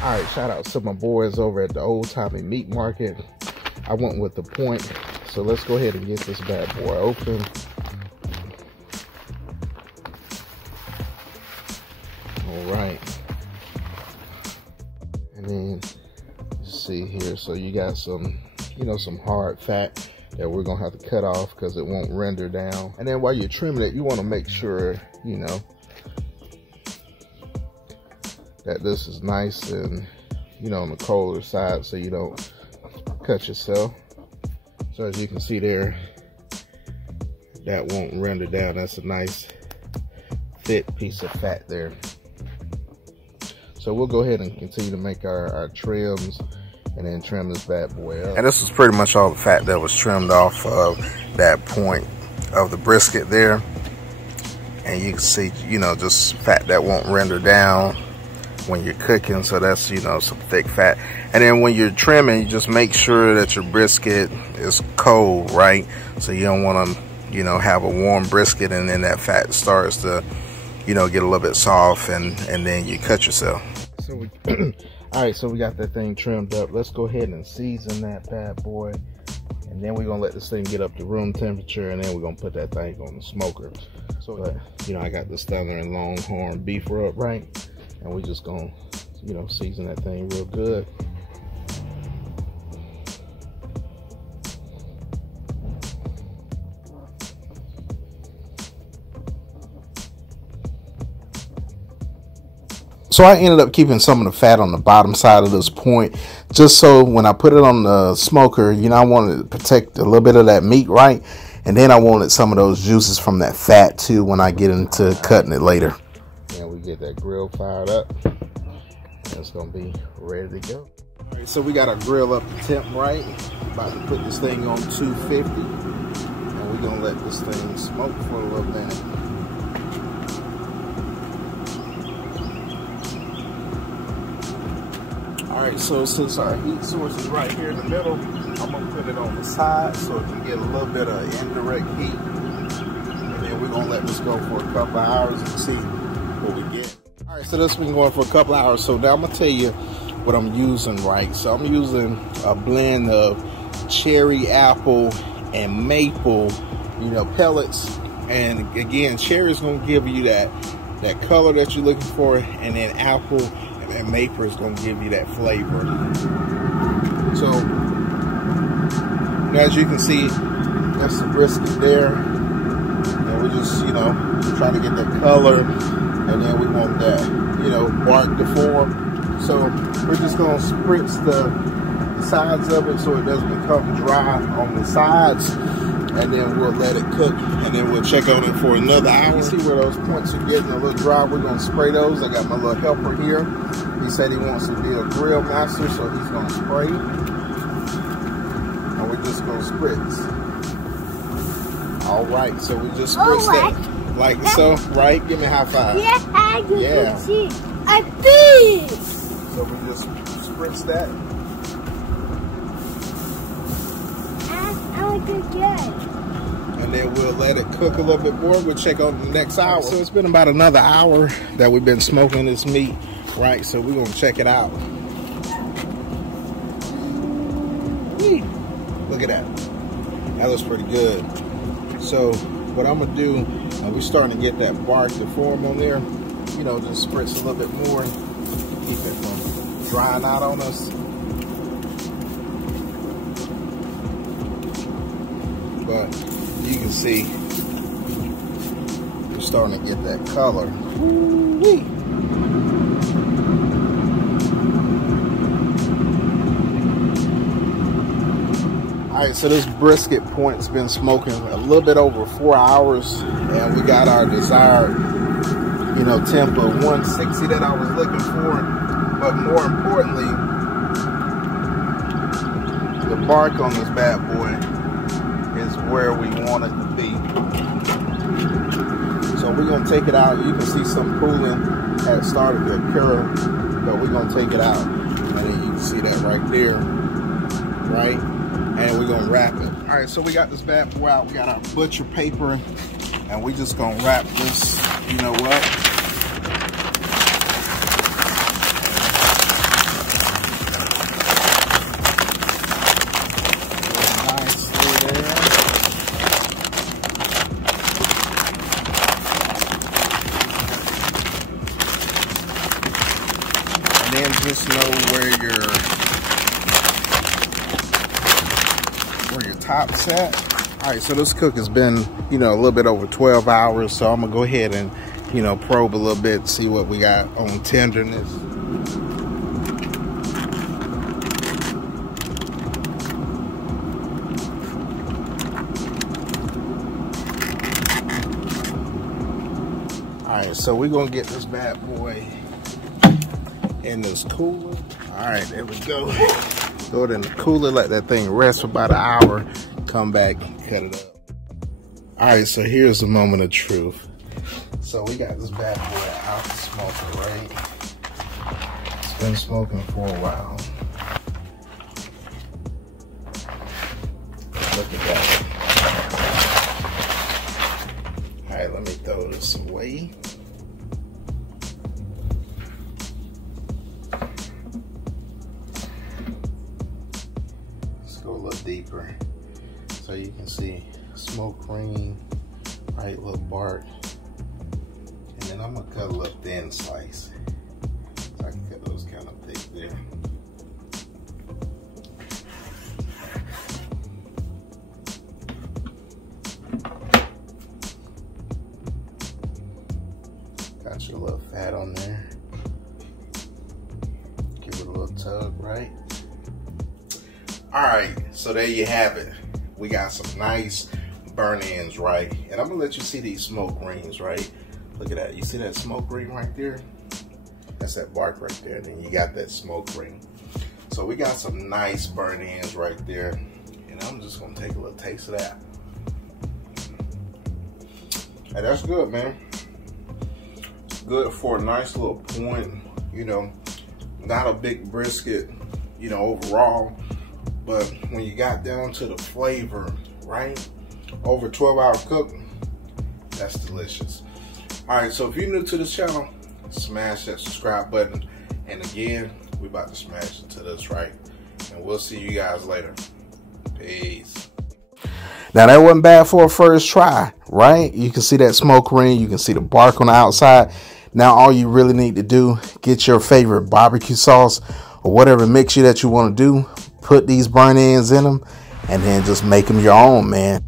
All right, shout out to my boys over at the Old Timey Meat Market. I went with the point, so let's go ahead and get this bad boy open. All right, and then let's see here. So you got some, you know, some hard fat that we're gonna have to cut off because it won't render down. And then while you're trimming it, you want to make sure, you know, that this is nice and, you know, on the colder side so you don't cut yourself. So as you can see there, that won't render down. That's a nice thick piece of fat there. So we'll go ahead and continue to make our trims and then trim this bad boy up. And this is pretty much all the fat that was trimmed off of that point of the brisket there. And you can see, you know, just fat that won't render down when you're cooking. So that's, you know, some thick fat. And then when you're trimming, you just make sure that your brisket is cold, right? So you don't want to, you know, have a warm brisket and then that fat starts to, you know, get a little bit soft and then you cut yourself. So we all right, so we got that thing trimmed up. Let's go ahead and season that bad boy. And then we're gonna let this thing get up to room temperature, and then we're gonna put that thing on the smoker. So, you know, I got this Southern Longhorn beef rub, right? And we just gonna, you know, season that thing real good. So I ended up keeping some of the fat on the bottom side of this point, just so when I put it on the smoker, you know, I wanted to protect a little bit of that meat, right? And then I wanted some of those juices from that fat too when I get into cutting it later. And we get that grill fired up. It's gonna be ready to go. All right, so we got our grill up to temp, right? About to put this thing on 250. And we're gonna let this thing smoke for a little minute. All right, so since our heat source is right here in the middle, I'm gonna put it on the side so it can get a little bit of indirect heat. And then we're gonna let this go for a couple of hours and see what we get. All right, so this has been going for a couple of hours. So now I'm gonna tell you what I'm using, right? So I'm using a blend of cherry, apple, and maple, you know, pellets. And again, cherry is gonna give you that color that you're looking for, and then apple and maple is going to give you that flavor. So as you can see, that's the brisket there, and we just, you know, trying to get that color, and then we want that, you know, bark to form. So we're just going to spritz the sides of it so it doesn't become dry on the sides, and then we'll let it cook, and then we'll check on it for another hour. You see where those points are getting a little dry. We're going to spray those. I got my little helper here. He said he wants to be a grill master, so he's going to spray. And we're just going to spritz. All right, so we just spritz that like so, right? Give me a high five. Yeah. I did. So we just spritz that. And then we'll let it cook a little bit more. We'll check on the next hour. So it's been about another hour that we've been smoking this meat, right? So we're gonna check it out. Look at that. That looks pretty good. So what I'm gonna do, we're starting to get that bark to form on there. You know, just spritz a little bit more, keep it from drying out on us. But you can see we're starting to get that color. Woo-wee. All right, so this brisket point's been smoking a little bit over 4 hours, and we got our desired, you know, temp of 160 that I was looking for. But more importantly, the bark on this bad boy is where we want it to be. So we're gonna take it out. You can see some cooling had started to occur, but we're gonna take it out. And then you can see that right there, right? And we're gonna wrap it. All right, so we got this bad boy out. We got our butcher paper, and we just gonna wrap this, you know what? then just know where your top's at. All right, so this cook has been, you know, a little bit over 12 hours. So I'm gonna go ahead and, you know, probe a little bit, see what we got on tenderness. All right, so we're gonna get this bad boy in this cooler. All right, there we go. Throw it in the cooler, let that thing rest for about an hour, come back, cut it up. All right, so here's the moment of truth. So we got this bad boy out the smoker, right? It's been smoking for a while. Look at that. All right, let me throw this away. Let's go a little deeper so you can see smoke ring, right, little bark. And then I'm gonna cut a little thin slice. So I can cut those kind of thick there. Got your little fat on there. Give it a little tug, right? All right, so there you have it. We got some nice burnt ends, right? And I'm gonna let you see these smoke rings, right? Look at that, you see that smoke ring right there? That's that bark right there, and then you got that smoke ring. So we got some nice burnt ends right there. And I'm just gonna take a little taste of that. Hey, that's good, man. Good for a nice little point, you know, not a big brisket, you know, overall, but when you got down to the flavor, right? Over 12-hour cook, that's delicious. All right, so if you're new to this channel, smash that subscribe button. And again, we about to smash into this, right? And we'll see you guys later. Peace. Now that wasn't bad for a first try, right? You can see that smoke ring, you can see the bark on the outside. Now all you really need to do, get your favorite barbecue sauce or whatever mixture that you want to do, put these burnt ends in them, and then just make them your own, man.